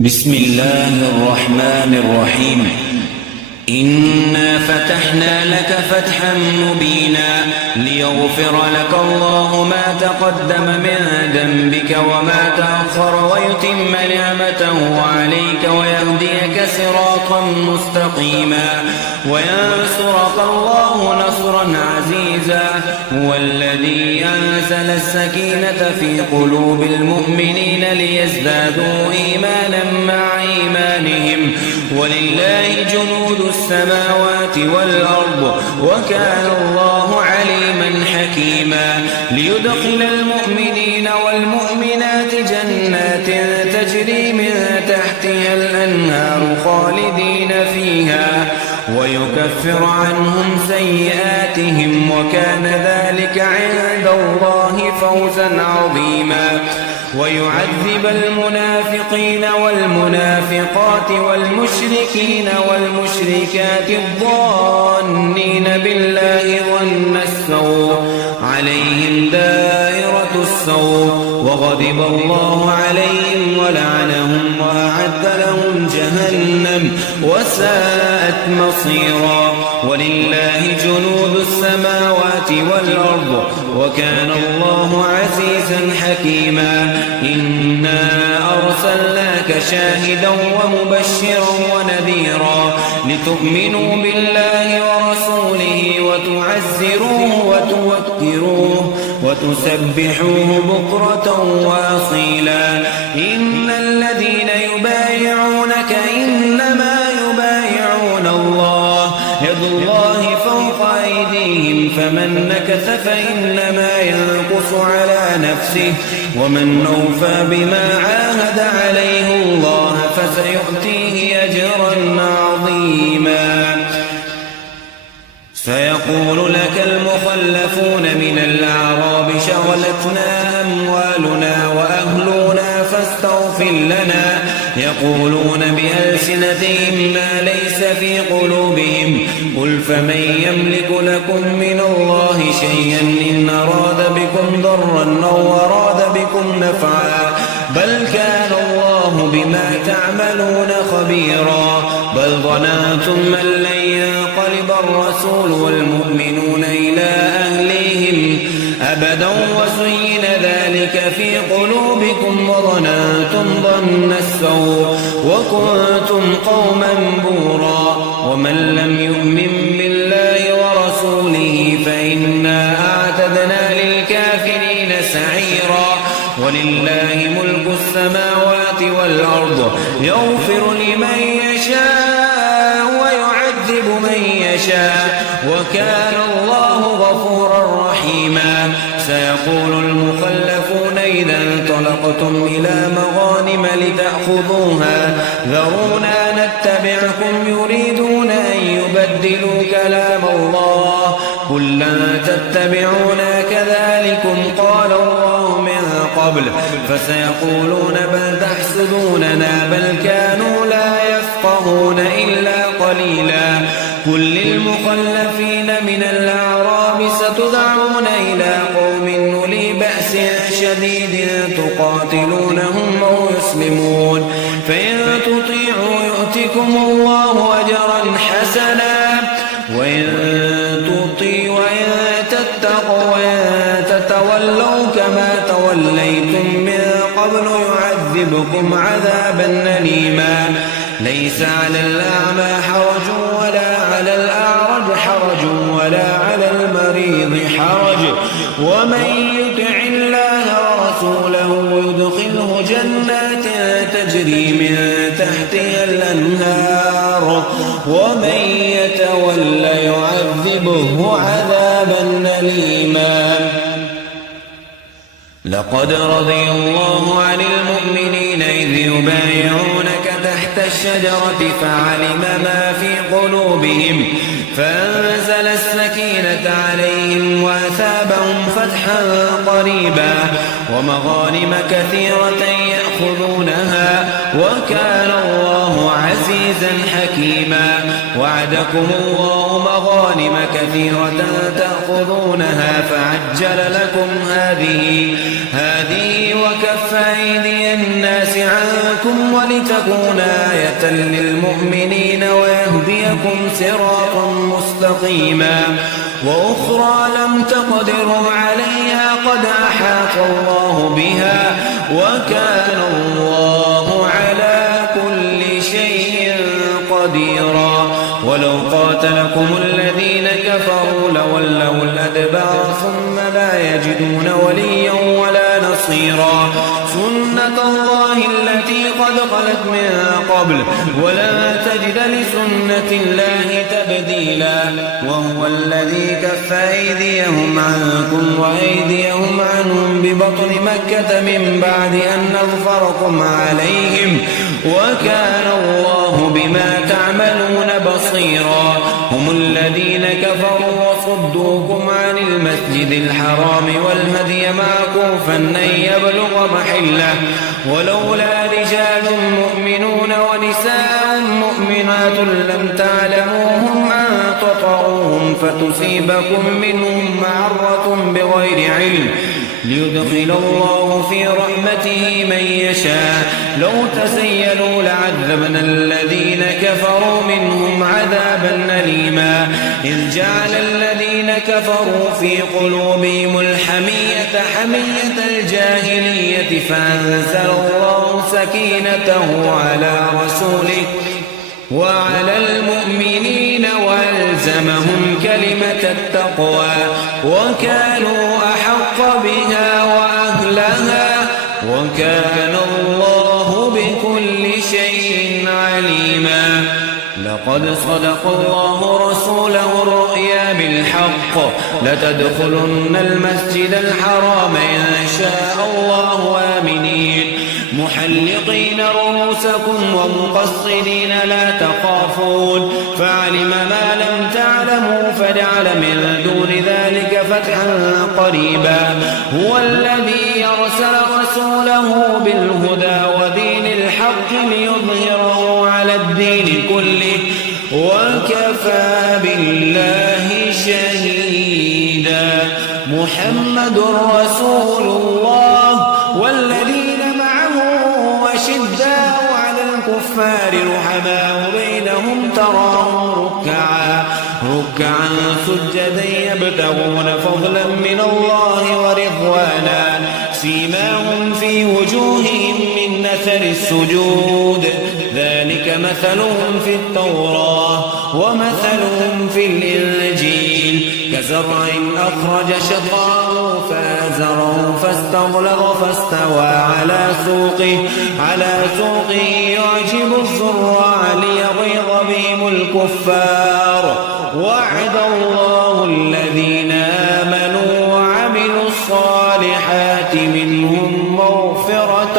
بسم الله الرحمن الرحيم. إنا فتحنا لك فتحا مبينا ليغفر لك الله ما تقدم من ذنبك وما تأخر ويتم نعمته عليك ويهديك صراطا مستقيما وينصرك الله نصرا عزيزا. هو الذي أنزل السكينة في قلوب المؤمنين ليزدادوا إيمانا مع إيمانهم ولله جنود السماوات والأرض وكان الله عليما حكيما. ليدخل المؤمنين والمؤمنات جنات تجري من تحتها الأنهار خالدين فيها ويكفر عنهم سيئاتهم وكان ذلك عند الله فوزا عظيما. ويعذب المنافقين والمنافقات والمشركين والمشركات الظانين بالله ظن السوء عليهم دائرة السوء وغضب الله عليهم ولعنهم وأعد لهم جهنم وساءت مصيرا. ولله جنود السماوات والأرض وكان الله عزيزا حكيما. إنا أرسلناك شاهدا ومبشرا ونذيرا لتؤمنوا بالله ورسوله وتعزروه وتوكروه وتسبحوه بكرة وأصيلا. إن الذين يبايعونك إنما يبايعون الله يد الله فوق أيديهم فمن نكث فإنما ينكث على نفسه ومن أوفى بما عاهد عليه الله فسيؤتيه أجرا عظيما. سيقول لك المخلفون من الأعراب شغلتنا أموالنا وأهلنا فاستغفر لنا يقولون بألسنتهم ما ليس في قلوبهم قل فمن يملك لكم من الله شيئا إن أراد بكم ضرا أو أراد بكم نفعا بل كان الله بما تعملون خبيرا. بل ظننتم أن لن ينقلب الرسول والمؤمنون إلى أهليهم أبدا وزين ذلك في قلوبكم وظننتم ظن السوء وكنتم قوما بورا. ومن لم يؤمن بالله ورسوله فإنا أعتدنا للكافرين سعيرا. ولله ملك السماوات والأرض يغفر لمن يشاء ويعذب من يشاء وكان الله غفورا رحيما. سيقول المخلفون إذا انطلقتم إلى مغانم لتأخذوها ذرونا نتبعكم يريدون أن يبدلوا كلام الله قل لن تتبعونا كذلكم قال الله من قبل فسيقولون بل تحسدوننا بل كانوا لا يفقهون إلا قليلا. قل للمخلفين من الأعراب ستدعون إلى قوم أولي بأس شديد تقاتلونهم أو يسلمون فإن تطيعوا يؤتكم الله أجرا حسنا وإن تتقوا وإن تتولوا كما توليتم من قبل يعذبكم عذابا أليما. ليس على الأعمى حرج ولا على الأعرج حرج ولا على المريض حرج ومن يطع الله ورسوله يدخله جنات تجري من تحتها الأنهار ومن يتول يعذبه عذابا أليما. لقد رضي الله عن المؤمنين إذ يبايعونك تحت الشجرة فعلم ما في قلوبهم فأنزل السكينة عليهم وأثابهم فتحا قريبا ومغانم كثيرة يأخذونها وكان الله عزيزا عزيزا حكيما. وعدكم الله مغانم كثيرة تأخذونها فعجل لكم هذه وكف أيدي الناس عنكم ولتكون آية للمؤمنين ويهديكم صراطا مستقيما. وأخرى لم تقدروا عليها قد أحاط الله بها وكان الله على كل شيء قديرا. ولو قاتلكم الذين كفروا لولوا الأدبار ثم لا يجدون وليا ولا نصيرا. سنة الله التي قد خلت من قبل ولا تجد لسنة الله تبديلا. وهو الذي كف أيديهم عنكم وأيديهم عنهم ببطن مكة من بعد أن أظفركم عليهم وكان الله بما تعملون بصيرا. هم الذين كفروا وصدوكم عن المسجد الحرام والهدي معكوفا أن يبلغ محله ولولا رجال مؤمنون ونساء مؤمنات لم تعلموهم أن تطعوهم فتصيبكم منهم معرة بغير علم ليدخل الله في رحمته من يشاء. لو تسيلوا لعذبنا الذين كفروا منهم عذابا أليما. إذ جعل الذين كفروا في قلوبهم الحمية حمية الجاهلية فأنزل الله سكينته على رسوله وعلى المؤمنين وألزمهم كلمة التقوى وكانوا أحق بها وأهلها وكان الله بكل شيء عليما. لقد صدق الله رسوله الرؤيا بالحق لتدخلن المسجد الحرام إن شاء الله آمنين محلقين رؤوسكم ومقصرين لا تخافون فعلم ما لم تعلموا فجعل من دون ذلك فتحا قريبا. هو الذي يرسل رسوله بالهدى ودين الحق ليظهره على الدين كله وكفى بالله شهيدا. محمد رسول الله والذين أشداء على الكفار رحماء بينهم تراهم ركعا سجدا يبتغون فضلا من الله ورضوانا سيماهم في وجوههم من أثر السجود ذلك مثلهم في التوراة ومثلهم في الإنجيل كزرع أخرج شطأه فآزره فاستغلظ فاستوى على سوقه يعجب الزراع ليغيظ بهم الكفار. وعد الله الذين آمنوا وعملوا الصالحات منهم مغفرة